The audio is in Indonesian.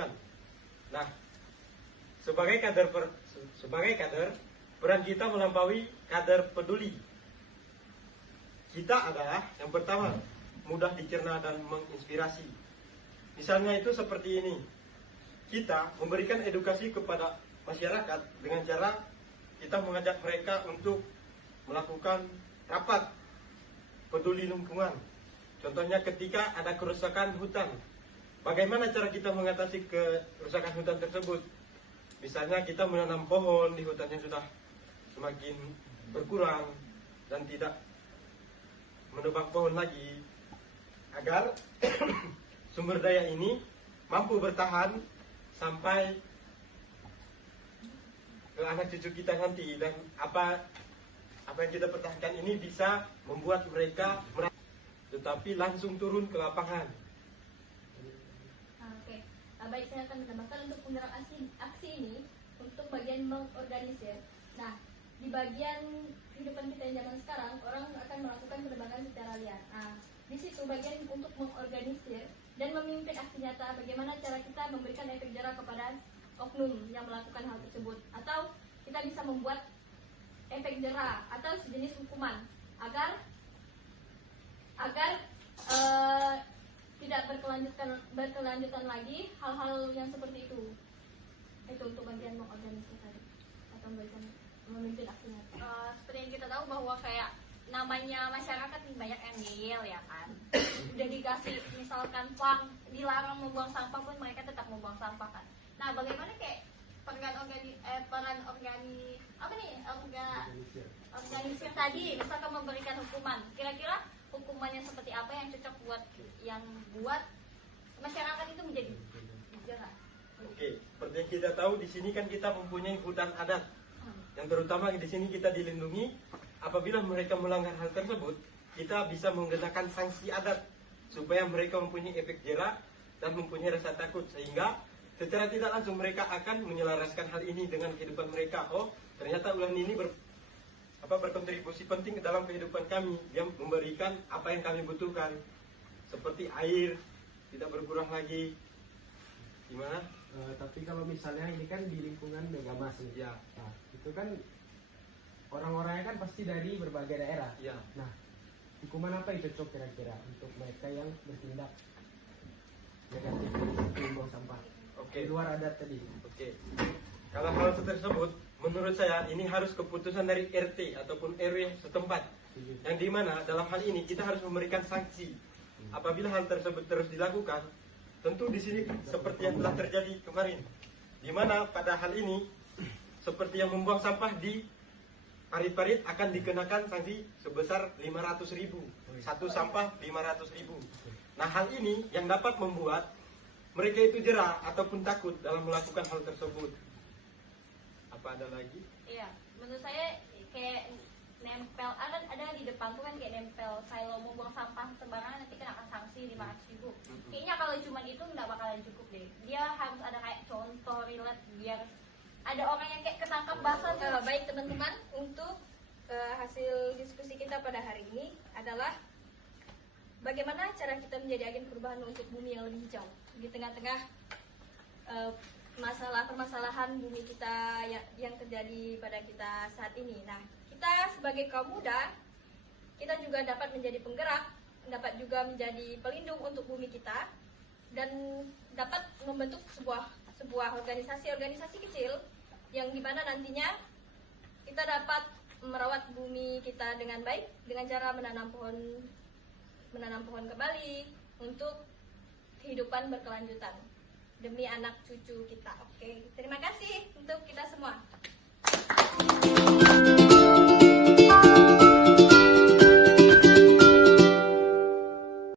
lingkungan. Nah, sebagai kader, peran kita melampaui kader peduli. Kita adalah yang pertama, mudah dicerna dan menginspirasi. Misalnya itu seperti ini. Kita memberikan edukasi kepada masyarakat dengan cara kita mengajak mereka untuk melakukan rapat peduli lingkungan. Contohnya ketika ada kerusakan hutan, bagaimana cara kita mengatasi kerusakan hutan tersebut? Misalnya kita menanam pohon di hutan yang sudah semakin berkurang dan tidak menebang pohon lagi, agar sumber daya ini mampu bertahan sampai ke anak cucu kita nanti, dan apa yang kita pertahankan ini bisa membuat mereka tetapi langsung turun ke lapangan. Oke. Baik, saya akan menambahkan untuk penggerak aksi ini untuk bagian mengorganisir. Nah, di bagian kehidupan kita yang zaman sekarang, orang akan melakukan penebangan secara liar. Nah, di situ bagian untuk mengorganisir dan memimpin aksi nyata, bagaimana cara kita memberikan efek jerah kepada oknum yang melakukan hal tersebut, atau kita bisa membuat efek jerah atau sejenis hukuman agar tidak berkelanjutan lagi hal-hal yang seperti itu. Itu untuk bagian mengorganisir tadi atau memimpin aksi nyata. Seperti yang kita tahu bahwa kayak namanya masyarakat banyak yang ngeyel ya kan. Udah dikasih misalkan dilarang membuang sampah pun mereka tetap membuang sampah kan. Nah, bagaimana kayak organisir tadi misalkan memberikan hukuman, kira-kira hukumannya seperti apa yang cocok buat masyarakat itu menjadi jerah? Oke, seperti yang kita tahu di sini kan kita mempunyai hutan adat, yang terutama di sini kita dilindungi. Apabila mereka melanggar hal tersebut, kita bisa menggunakan sanksi adat supaya mereka mempunyai efek jerah dan mempunyai rasa takut, sehingga secara tidak langsung mereka akan menyelaraskan hal ini dengan kehidupan mereka. Oh, ternyata ular ini berkontribusi penting ke dalam kehidupan kami. Dia memberikan apa yang kami butuhkan, seperti air tidak berkurang lagi. Gimana? Tapi kalau misalnya ini kan di lingkungan Megamas nih, Ya. Nah, itu kan orang-orangnya kan pasti dari berbagai daerah. Ya. Nah, hukuman apa yang cocok kira-kira untuk mereka yang bertindak negatif seperti membuang sampah? Oke. Di luar adat tadi. Oke. Kalau hal tersebut, menurut saya ini harus keputusan dari RT ataupun RW setempat. Yang dimana dalam hal ini kita harus memberikan sanksi. Apabila hal tersebut terus dilakukan, tentu di sini seperti yang telah terjadi kemarin, di mana pada hal ini seperti yang membuang sampah di parit-parit akan dikenakan sanksi sebesar 500.000. Satu sampah 500.000. Nah, hal ini yang dapat membuat mereka itu jerah ataupun takut dalam melakukan hal tersebut. Apa ada lagi? Iya, menurut saya kayak nempel ada di depan tuh kan kayak nempel silo membuang sampah sembarangan nanti kena sanksi 500.000. Kayaknya kalau cuma itu nggak bakalan cukup deh. Dia harus ada kayak contoh relate biar ada orang yang kayak ketangkap basah. Baik teman-teman, untuk hasil diskusi kita pada hari ini adalah bagaimana cara kita menjadi agen perubahan untuk bumi yang lebih hijau di tengah-tengah permasalahan bumi kita yang terjadi pada kita saat ini. Nah, kita sebagai kaum muda, kita juga dapat menjadi penggerak, dapat juga menjadi pelindung untuk bumi kita, dan dapat membentuk sebuah organisasi kecil yang dimana nantinya kita dapat merawat bumi kita dengan baik dengan cara menanam pohon kembali untuk kehidupan berkelanjutan demi anak cucu kita. Oke, terima kasih untuk kita semua.